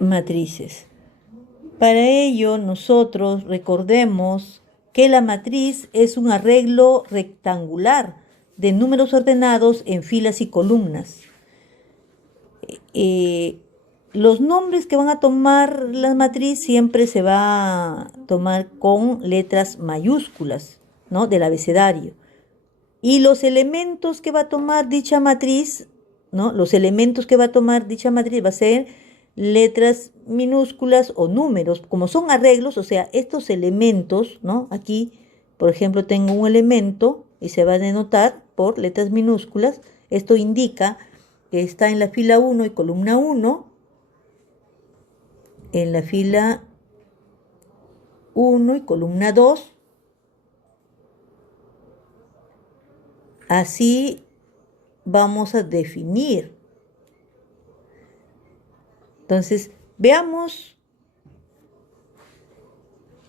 matrices. Para ello, nosotros recordemos que la matriz es un arreglo rectangular de números ordenados en filas y columnas. Los nombres que van a tomar la matriz siempre se va a tomar con letras mayúsculas, ¿no? Del abecedario. Y los elementos que va a tomar dicha matriz, ¿no? Los elementos que va a tomar dicha matriz va a ser letras minúsculas o números, como son arreglos, o sea, estos elementos, ¿no? Aquí, por ejemplo, tengo un elemento y se va a denotar por letras minúsculas. Esto indica que está en la fila 1 y columna 1, en la fila 1 y columna 2. Así vamos a definir. Entonces, veamos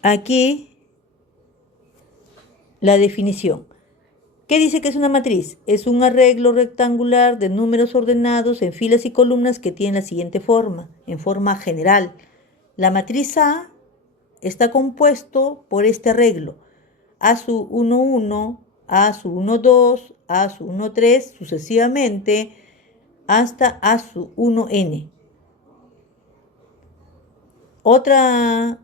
aquí la definición. ¿Qué dice que es una matriz? Es un arreglo rectangular de números ordenados en filas y columnas que tiene la siguiente forma, en forma general. La matriz A está compuesto por este arreglo. A su 1, 1, A su 1, 2, A su 1, 3, sucesivamente, hasta A su 1n. Otra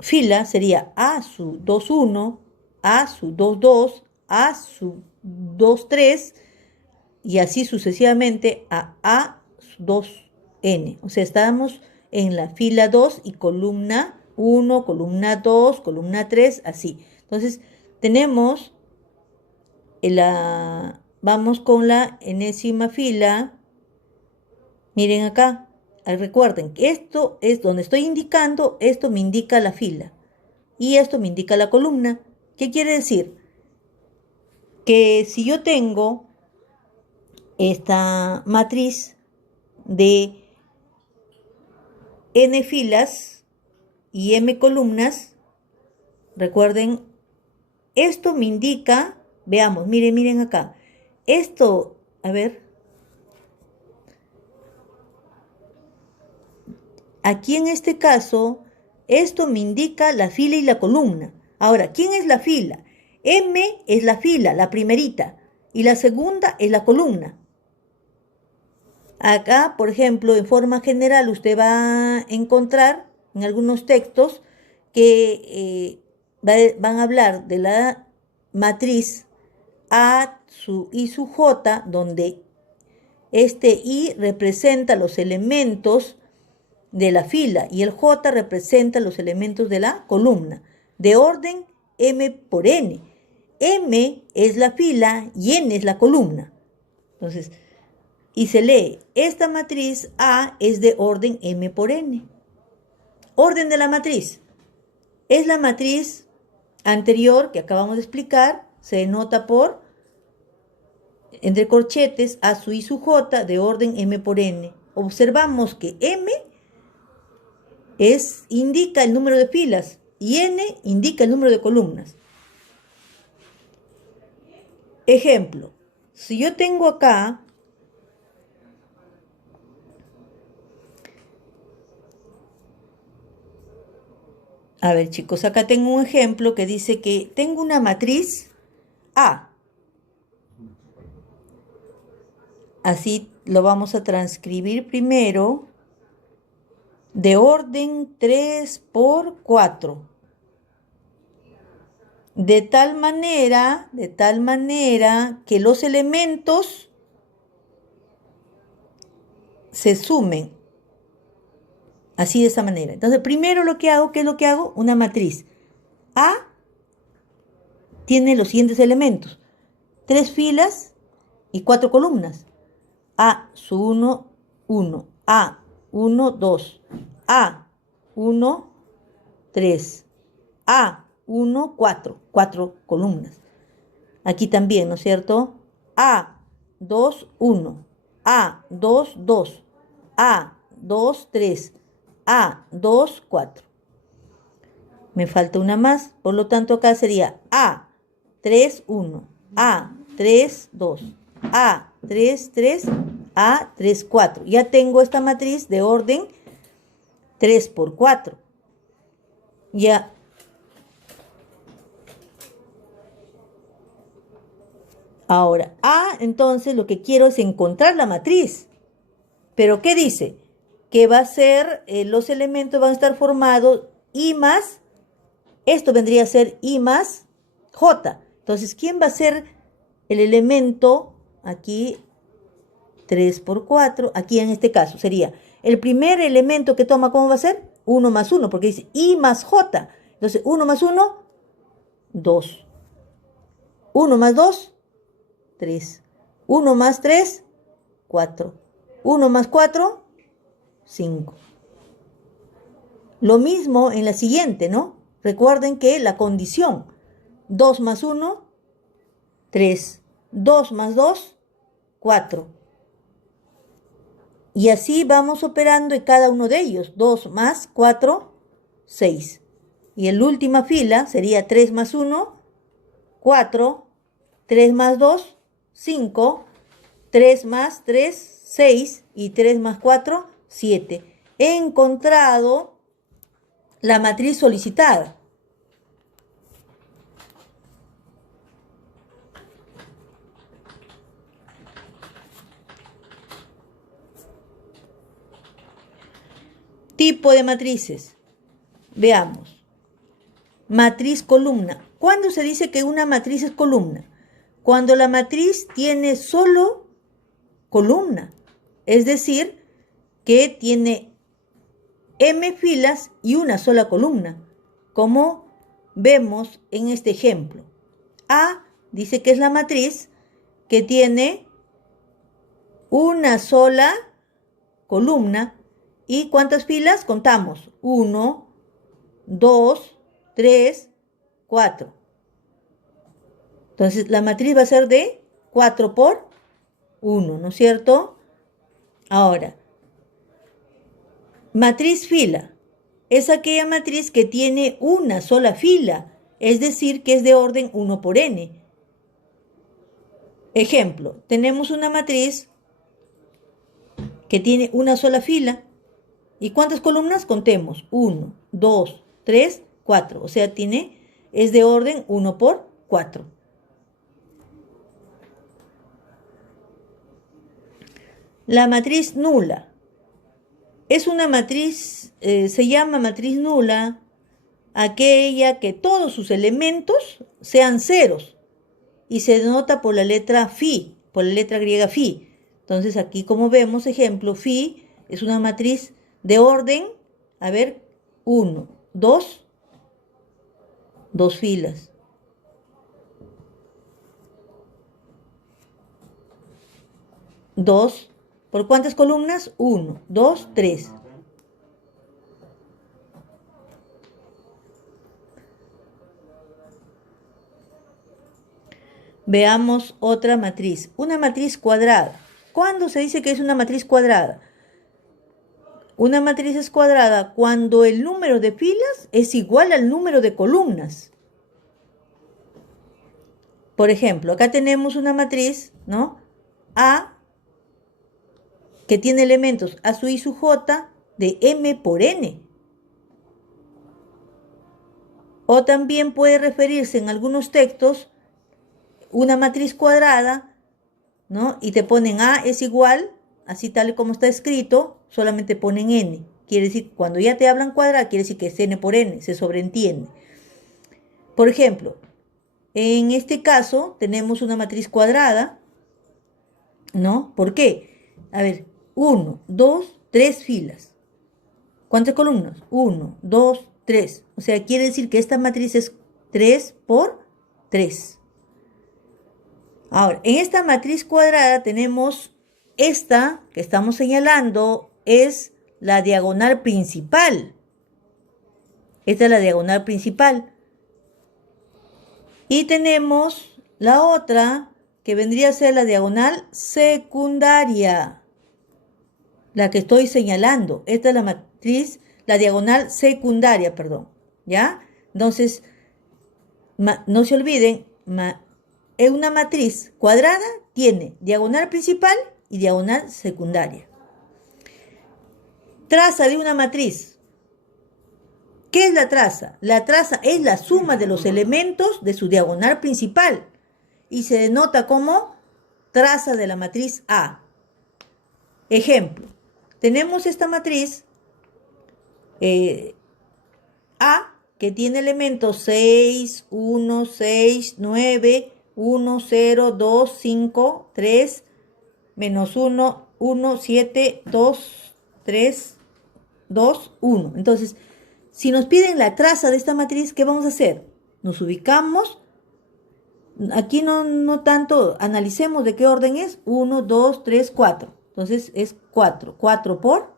fila sería A su 2, 1, A su 2, 2, A su 2, 3, y así sucesivamente a su 2n. O sea, estamos en la fila 2 y columna 1, columna 2, columna 3, así. Entonces, tenemos vamos con la enésima fila. Miren acá, recuerden que esto es donde estoy indicando, esto me indica la fila y esto me indica la columna. ¿Qué quiere decir? Que si yo tengo esta matriz de n filas y m columnas, recuerden, esto me indica, veamos, miren acá, esto, a ver, aquí en este caso, esto me indica la fila y la columna. Ahora, ¿quién es la fila? M es la fila, la primerita, y la segunda es la columna. Acá, por ejemplo, en forma general, usted va a encontrar en algunos textos que van a hablar de la matriz A y su J, donde este I representa los elementos de la fila y el J representa los elementos de la columna, de orden M por N. M es la fila y N es la columna. Entonces, y se lee, esta matriz A es de orden M por N. Orden de la matriz. Es la matriz anterior que acabamos de explicar, se denota por, entre corchetes, A su I su J de orden M por N. Observamos que M indica el número de filas y N indica el número de columnas. Ejemplo, si yo tengo acá a ver, chicos, acá tengo un ejemplo que dice que tengo una matriz A. Así lo vamos a transcribir primero. De orden 3 por 4. De tal manera que los elementos se sumen. Así de esa manera. Entonces, primero lo que hago, ¿qué es lo que hago? Una matriz. A tiene los siguientes elementos. 3 filas y 4 columnas. A su 1, 1. A, 1, 2. A, 1, 3. A, 1, 4. 4 columnas. Aquí también, ¿no es cierto? A, 2, 1. A, 2, 2. A, 2, 3. A, 2, 4. Me falta una más, por lo tanto acá sería A, 3, 1. A, 3, 2. A, 3, 3. A, 3, 4. Ya tengo esta matriz de orden 3 por 4. Ya. Ahora, A, entonces lo que quiero es encontrar la matriz. ¿Pero qué dice? Que va a ser, los elementos van a estar formados I más, esto vendría a ser I más J. Entonces, ¿quién va a ser el elemento aquí? 3 por 4, aquí en este caso sería el primer elemento que toma, ¿cómo va a ser? 1 más 1, porque dice I más J. Entonces, 1 más 1, 2. 1 más 2, 3. 1 más 3, 4. 1 más 4, 5. Lo mismo en la siguiente, ¿no? Recuerden que la condición 2 más 1, 3. 2 más 2, 4. Y así vamos operando en cada uno de ellos. 2 más 4, 6. Y en la última fila sería 3 más 1, 4. 3 más 2, 5. 3 más 3, 6. Y 3 más 4, 7. He encontrado la matriz solicitada. Tipo de matrices. Veamos. Matriz columna. ¿Cuándo se dice que una matriz es columna? Cuando la matriz tiene solo columna. Es decir, que tiene m filas y una sola columna, como vemos en este ejemplo. A dice que es la matriz que tiene una sola columna. ¿Y cuántas filas? Contamos. 1, 2, 3, 4. Entonces, la matriz va a ser de 4 por 1, ¿no es cierto? Ahora, matriz fila. Es aquella matriz que tiene una sola fila, es decir, que es de orden 1 por n. Ejemplo, tenemos una matriz que tiene una sola fila. ¿Y cuántas columnas? Contemos. 1, 2, 3, 4. O sea, es de orden 1 por 4. La matriz nula. Es una matriz, se llama matriz nula aquella que todos sus elementos sean ceros y se denota por la letra phi, por la letra griega phi. Entonces aquí, como vemos, ejemplo, phi es una matriz de orden, a ver, 1, 2, 2 filas. 2, ¿por cuántas columnas? 1, 2, 3. Veamos otra matriz. Una matriz cuadrada. ¿Cuándo se dice que es una matriz cuadrada? Una matriz es cuadrada cuando el número de filas es igual al número de columnas. Por ejemplo, acá tenemos una matriz, ¿no? A, que tiene elementos A sub I sub J de M por N. O también puede referirse en algunos textos una matriz cuadrada, ¿no? Y te ponen A es igual, así tal como está escrito, solamente ponen N. Quiere decir, cuando ya te hablan cuadrada, quiere decir que es N por N, se sobreentiende. Por ejemplo, en este caso tenemos una matriz cuadrada, ¿no? ¿Por qué? A ver, 1, 2, 3 filas. ¿Cuántas columnas? 1, 2, 3. O sea, quiere decir que esta matriz es 3 por 3. Ahora, en esta matriz cuadrada tenemos esta que estamos señalando, es la diagonal principal. Esta es la diagonal principal. Y tenemos la otra que vendría a ser la diagonal secundaria. La que estoy señalando. Esta es la matriz, la diagonal secundaria, perdón. ¿Ya? Entonces, no se olviden, una matriz cuadrada tiene diagonal principal y diagonal secundaria. Traza de una matriz. ¿Qué es la traza? La traza es la suma de los elementos de su diagonal principal y se denota como traza de la matriz A. Ejemplo, tenemos esta matriz A que tiene elementos 6, 1, 6, 9, 1, 0, 2, 5, 3, menos 1, 1, 7, 2, 3, 2, 1. Entonces, si nos piden la traza de esta matriz, ¿qué vamos a hacer? Nos ubicamos. Aquí no tanto analicemos de qué orden es. 1, 2, 3, 4. Entonces es 4. 4 por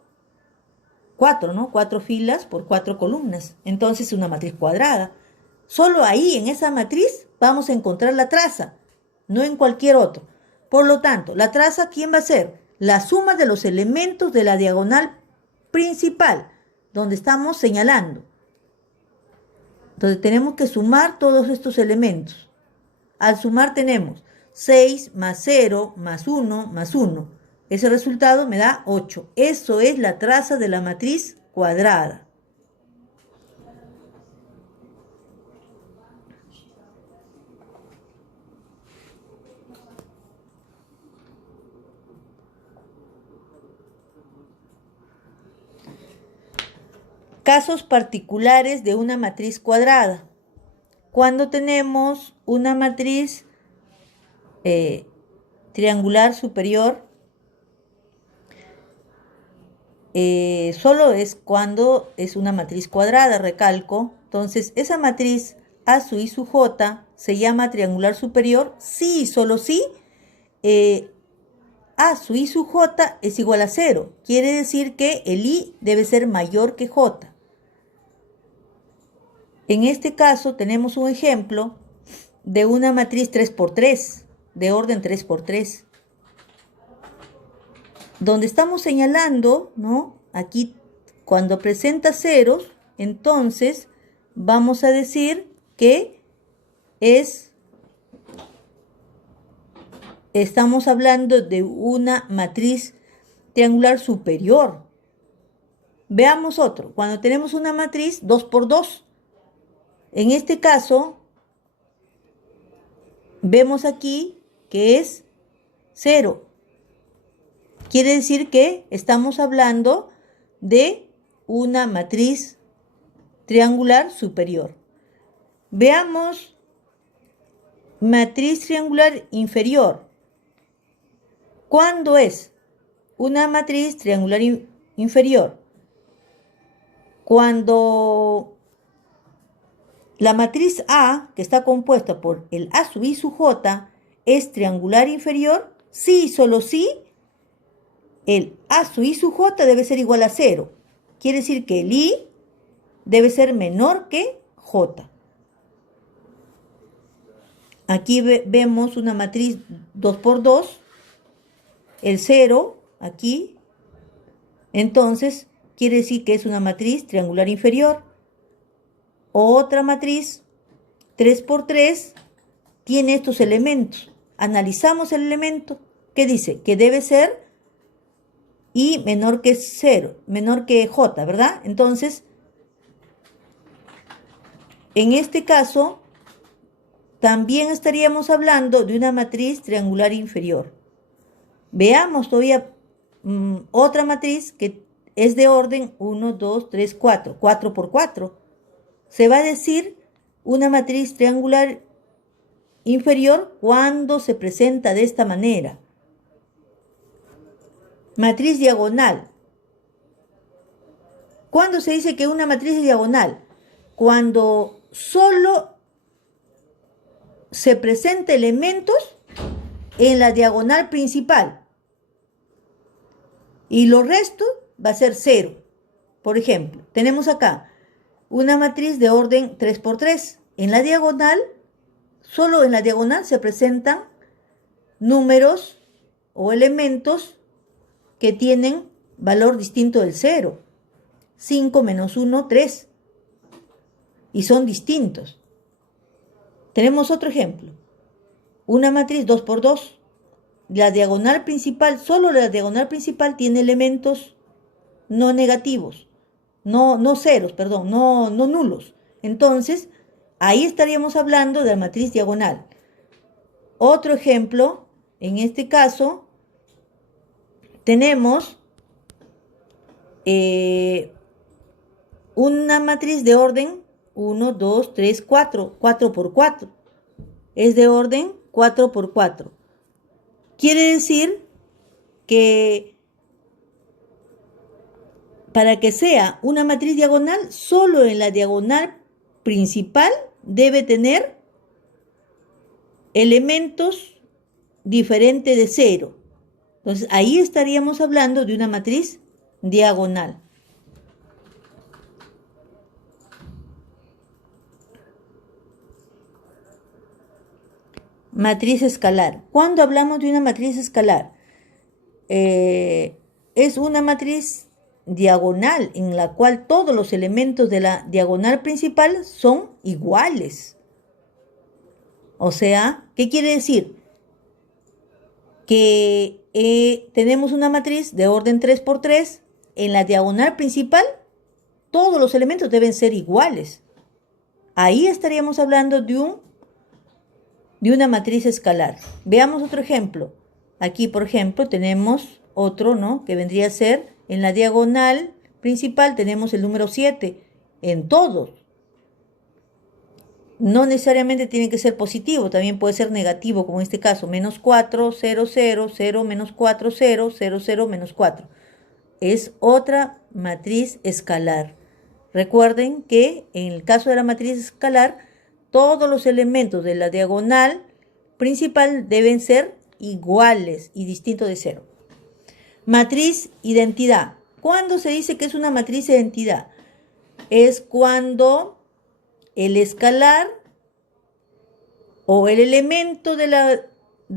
4, ¿no? 4 filas por 4 columnas. Entonces es una matriz cuadrada. Solo ahí, en esa matriz, vamos a encontrar la traza, no en cualquier otro. Por lo tanto, la traza, ¿quién va a ser? La suma de los elementos de la diagonal principal, donde estamos señalando. Entonces tenemos que sumar todos estos elementos. Al sumar tenemos 6 más 0 más 1 más 1. Ese resultado me da 8. Eso es la traza de la matriz cuadrada. Casos particulares de una matriz cuadrada. Cuando tenemos una matriz triangular superior, solo es cuando es una matriz cuadrada, recalco. Entonces, esa matriz A su I su J se llama triangular superior si y solo si A su I su J es igual a 0. Quiere decir que el I debe ser mayor que J. En este caso tenemos un ejemplo de una matriz 3×3, de orden 3×3, donde estamos señalando, ¿no? Aquí, cuando presenta ceros, entonces vamos a decir que estamos hablando de una matriz triangular superior. Veamos otro. Cuando tenemos una matriz 2×2, en este caso, vemos aquí que es 0. Quiere decir que estamos hablando de una matriz triangular superior. Veamos matriz triangular inferior. ¿Cuándo es una matriz triangular inferior? Cuando la matriz A, que está compuesta por el A sub I sub J, es triangular inferior si y solo si el A sub I sub J debe ser igual a 0. Quiere decir que el I debe ser menor que J. Aquí vemos una matriz 2×2, el 0 aquí, entonces quiere decir que es una matriz triangular inferior. Otra matriz 3×3 tiene estos elementos. Analizamos el elemento. ¿Qué dice? Que debe ser I menor que 0, menor que J, ¿verdad? Entonces, en este caso, también estaríamos hablando de una matriz triangular inferior. Veamos todavía otra matriz que es de orden 1, 2, 3, 4, 4×4. Se va a decir una matriz triangular inferior cuando se presenta de esta manera. Matriz diagonal. ¿Cuándo se dice que una matriz es diagonal? Cuando solo se presenta elementos en la diagonal principal y lo resto va a ser 0. Por ejemplo, tenemos acá una matriz de orden 3×3. En la diagonal, solo en la diagonal se presentan números o elementos que tienen valor distinto del 0. 5 menos 1, 3. Y son distintos. Tenemos otro ejemplo. Una matriz 2×2. la diagonal principal, solo la diagonal principal tiene elementos no negativos, no ceros, perdón, no nulos. Entonces, ahí estaríamos hablando de la matriz diagonal. Otro ejemplo, en este caso, tenemos una matriz de orden 1, 2, 3, 4, 4 por 4. Es de orden 4 por 4. Quiere decir que para que sea una matriz diagonal, solo en la diagonal principal debe tener elementos diferentes de 0. Entonces, ahí estaríamos hablando de una matriz diagonal. Matriz escalar. ¿Cuándo hablamos de una matriz escalar? Es una matriz diagonal en la cual todos los elementos de la diagonal principal son iguales. O sea, ¿qué quiere decir? Que tenemos una matriz de orden 3 por 3. En la diagonal principal, todos los elementos deben ser iguales. Ahí estaríamos hablando de una matriz escalar. Veamos otro ejemplo. Aquí, por ejemplo, tenemos otro, ¿no? Que vendría a ser, en la diagonal principal tenemos el número 7 en todos. No necesariamente tiene que ser positivo, también puede ser negativo, como en este caso, menos 4, 0, 0, 0, menos 4, 0, 0, 0, menos 4. Es otra matriz escalar. Recuerden que en el caso de la matriz escalar, todos los elementos de la diagonal principal deben ser iguales y distintos de 0. Matriz identidad. ¿Cuándo se dice que es una matriz identidad? Es cuando el escalar o el elemento de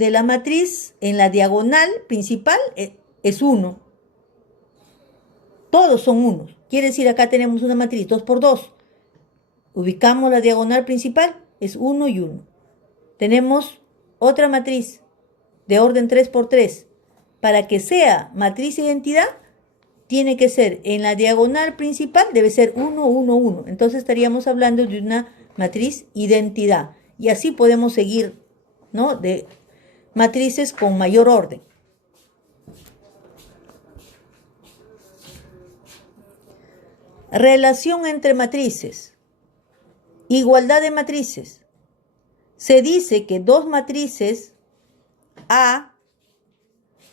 la matriz en la diagonal principal es 1. Todos son unos. Quiere decir, acá tenemos una matriz 2 por 2. Ubicamos la diagonal principal, es 1 y 1. Tenemos otra matriz de orden 3 por 3. Para que sea matriz identidad, tiene que ser en la diagonal principal, debe ser 1, 1, 1. Entonces estaríamos hablando de una matriz identidad. Y así podemos seguir, ¿no? De matrices con mayor orden. Relación entre matrices. Igualdad de matrices. Se dice que dos matrices A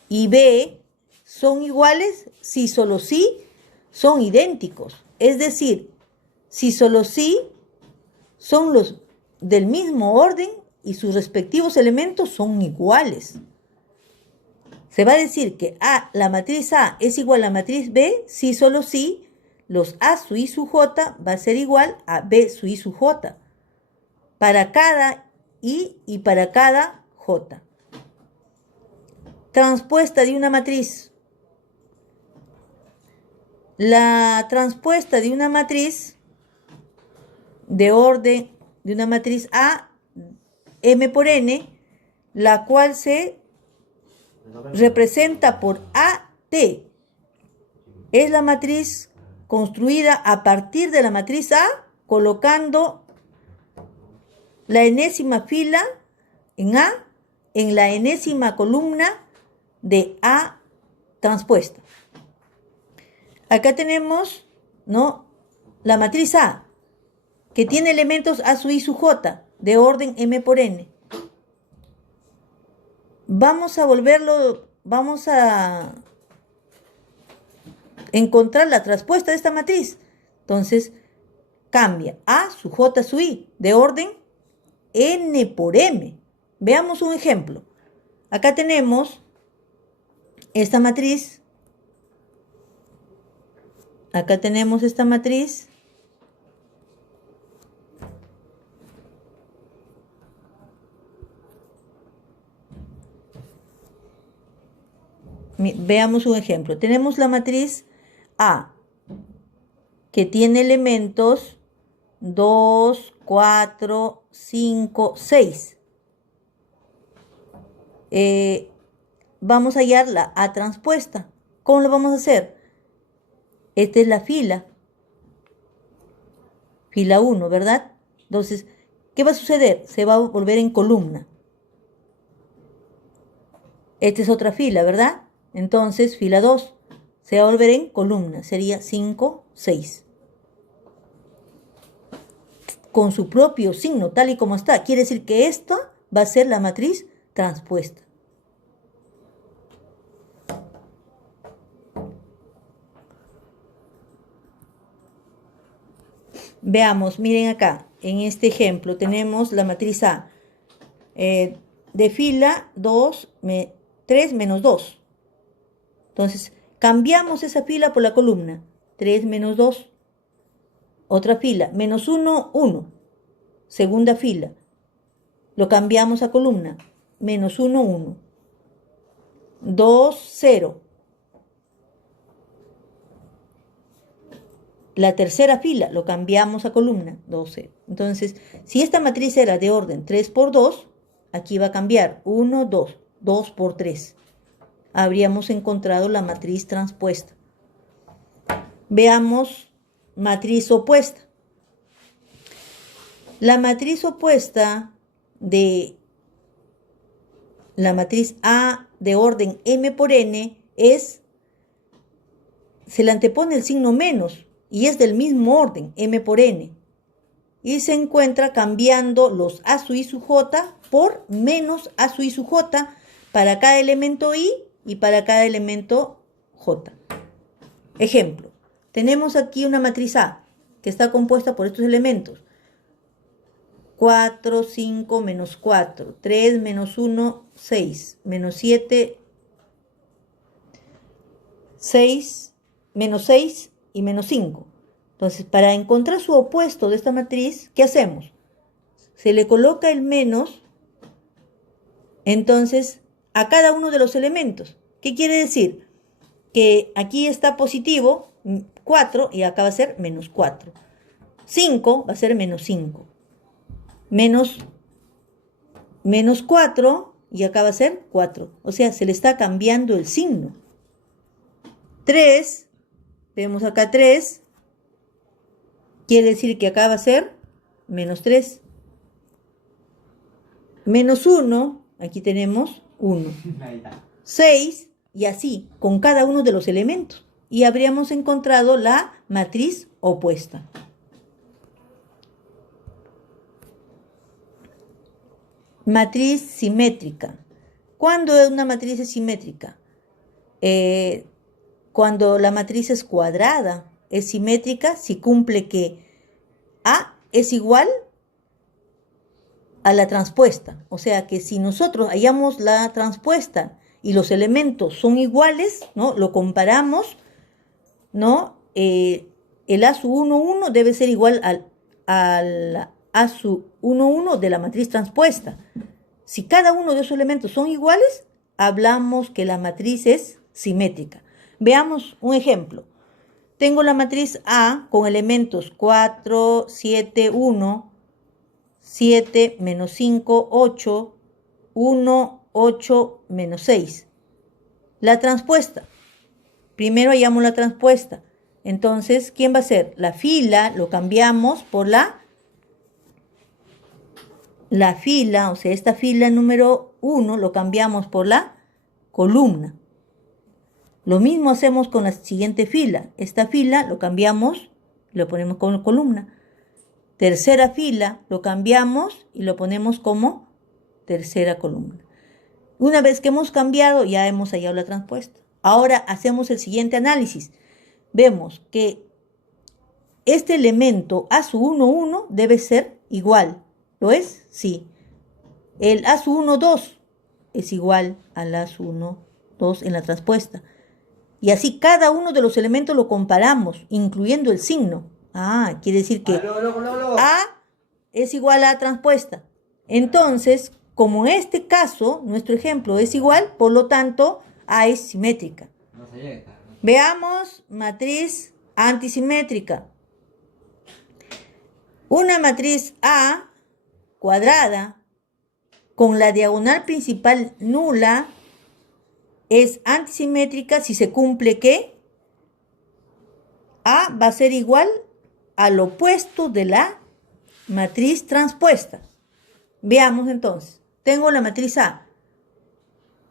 y B son iguales si solo sí son idénticos. Es decir, si solo sí son los del mismo orden y sus respectivos elementos son iguales. Se va a decir que la matriz A es igual a la matriz B si solo sí los A su I su J va a ser igual a B su I su J. Para cada I y para cada J. Transpuesta de una matriz. La transpuesta de una matriz de orden, de una matriz A, M por N, la cual se representa por AT. Es la matriz construida a partir de la matriz A, colocando la enésima fila en A, en la enésima columna de A transpuesta. Acá tenemos, ¿no?, la matriz A, que tiene elementos A su I su J, de orden M por N. Vamos a encontrar la transpuesta de esta matriz. Entonces, cambia A su J su I, de orden N por M. Veamos un ejemplo. Acá tenemos esta matriz. Acá tenemos esta matriz. Veamos un ejemplo. Tenemos la matriz A, que tiene elementos 2, 4, 5, 6. vamos a hallar la A transpuesta. ¿Cómo lo vamos a hacer? Esta es la fila 1, ¿verdad? Entonces, ¿qué va a suceder? Se va a volver en columna. Esta es otra fila, ¿verdad? Entonces, fila 2 se va a volver en columna. Sería 5, 6. Con su propio signo, tal y como está. Quiere decir que esta va a ser la matriz transpuesta. Veamos, miren acá, en este ejemplo tenemos la matriz A de fila 2, 3 menos 2. Entonces, cambiamos esa fila por la columna. 3 menos 2. Otra fila, menos 1, 1. Segunda fila. Lo cambiamos a columna. Menos 1, 1. 2, 0. La tercera fila lo cambiamos a columna, 2, 0. Entonces, si esta matriz era de orden 3 por 2, aquí va a cambiar 1, 2, 2 por 3. Habríamos encontrado la matriz transpuesta. Veamos matriz opuesta. La matriz opuesta de la matriz A de orden m por n se le antepone el signo menos y es del mismo orden, m por n. Y se encuentra cambiando los a su i su j por menos a su i su j para cada elemento i y para cada elemento j. Ejemplo, tenemos aquí una matriz A que está compuesta por estos elementos. 4, 5, menos 4, 3, menos 1, 6, menos 7, 6, menos 6 y menos 5. Entonces, para encontrar su opuesto de esta matriz, ¿qué hacemos? Se le coloca el menos, entonces, a cada uno de los elementos. ¿Qué quiere decir? Que aquí está positivo, 4, y acá va a ser menos 4. 5 va a ser menos 5. Menos 4 y acá va a ser 4. O sea, se le está cambiando el signo. 3, vemos acá 3, quiere decir que acá va a ser menos 3. Menos 1, aquí tenemos 1. 6 y así, con cada uno de los elementos. Y habríamos encontrado la matriz opuesta. Matriz simétrica. ¿Cuándo una matriz es simétrica? Cuando la matriz es cuadrada. Es simétrica si cumple que A es igual a la transpuesta. O sea que si nosotros hallamos la transpuesta y los elementos son iguales, ¿no? Lo comparamos, ¿no? El A sub 1, 1 debe ser igual al A sub 1, 1 de la matriz transpuesta. Si cada uno de esos elementos son iguales, hablamos que la matriz es simétrica. Veamos un ejemplo. Tengo la matriz A con elementos 4, 7, 1, 7, menos 5, 8, 1, 8, menos 6. La transpuesta. Primero hallamos la transpuesta. Entonces, ¿quién va a ser? La fila lo cambiamos por la fila, o sea, esta fila número 1 lo cambiamos por la columna. Lo mismo hacemos con la siguiente fila. Esta fila lo cambiamos, lo ponemos como columna. Tercera fila lo cambiamos y lo ponemos como tercera columna. Una vez que hemos cambiado, ya hemos hallado la transpuesta. Ahora hacemos el siguiente análisis. Vemos que este elemento A sub 1, 1 debe ser igual. ¿Lo es? Sí. El A sub 1, 2 es igual al A sub 1, 2 en la transpuesta. Y así cada uno de los elementos lo comparamos, incluyendo el signo. Ah, quiere decir que A es igual a transpuesta. Entonces, como en este caso, nuestro ejemplo es igual, por lo tanto, A es simétrica. Veamos matriz antisimétrica. Una matriz A cuadrada con la diagonal principal nula es antisimétrica si se cumple que A va a ser igual al opuesto de la matriz transpuesta. Veamos entonces. Tengo la matriz A,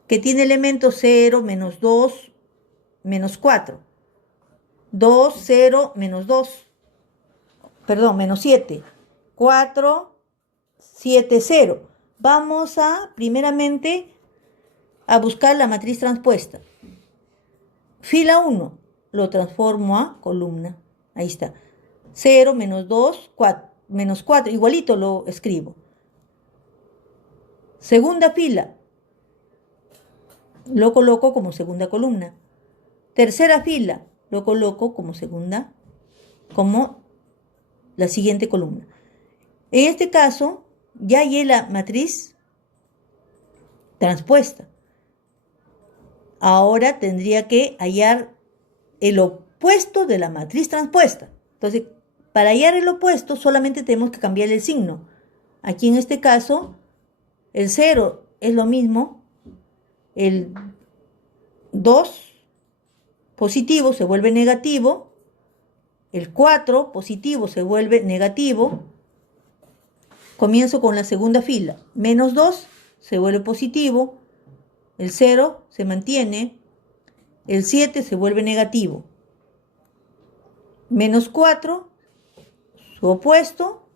que tiene elementos 0, menos 2, menos 4. 2, 0, menos 2. Perdón, menos 7. 4, 7, 0. Vamos a, primeramente, a buscar la matriz transpuesta. Fila 1, lo transformo a columna. Ahí está. 0, menos 2, 4, menos 4. Igualito lo escribo. Segunda fila, lo coloco como segunda columna. Tercera fila, lo coloco como la siguiente columna. En este caso, ya hallé la matriz transpuesta. Ahora tendría que hallar el opuesto de la matriz transpuesta. Entonces, para hallar el opuesto solamente tenemos que cambiar el signo. Aquí en este caso, el 0 es lo mismo, el 2 positivo se vuelve negativo, el 4 positivo se vuelve negativo. Comienzo con la segunda fila. Menos 2 se vuelve positivo, el 0 se mantiene, el 7 se vuelve negativo. Menos 4, su opuesto,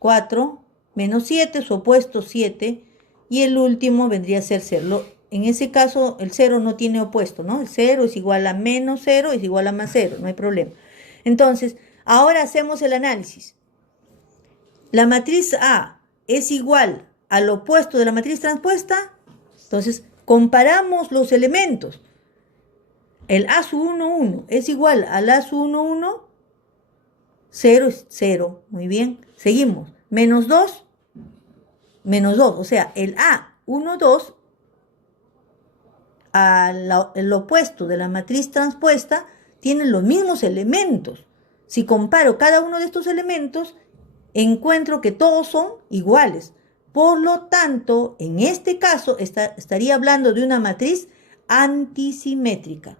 4, menos 7, su opuesto, 7, y el último vendría a ser 0. En ese caso, el 0 no tiene opuesto, ¿no? El 0 es igual a menos 0, es igual a más 0, no hay problema. Entonces, ahora hacemos el análisis. La matriz A es igual al opuesto de la matriz transpuesta, entonces comparamos los elementos. El A sub 1, 1 es igual al A sub 1, 1, 0 es 0, muy bien. Seguimos, menos 2, menos 2, o sea, el A 1, 2 el opuesto de la matriz transpuesta tiene los mismos elementos. Si comparo cada uno de estos elementos, encuentro que todos son iguales. Por lo tanto, en este caso estaría hablando de una matriz antisimétrica.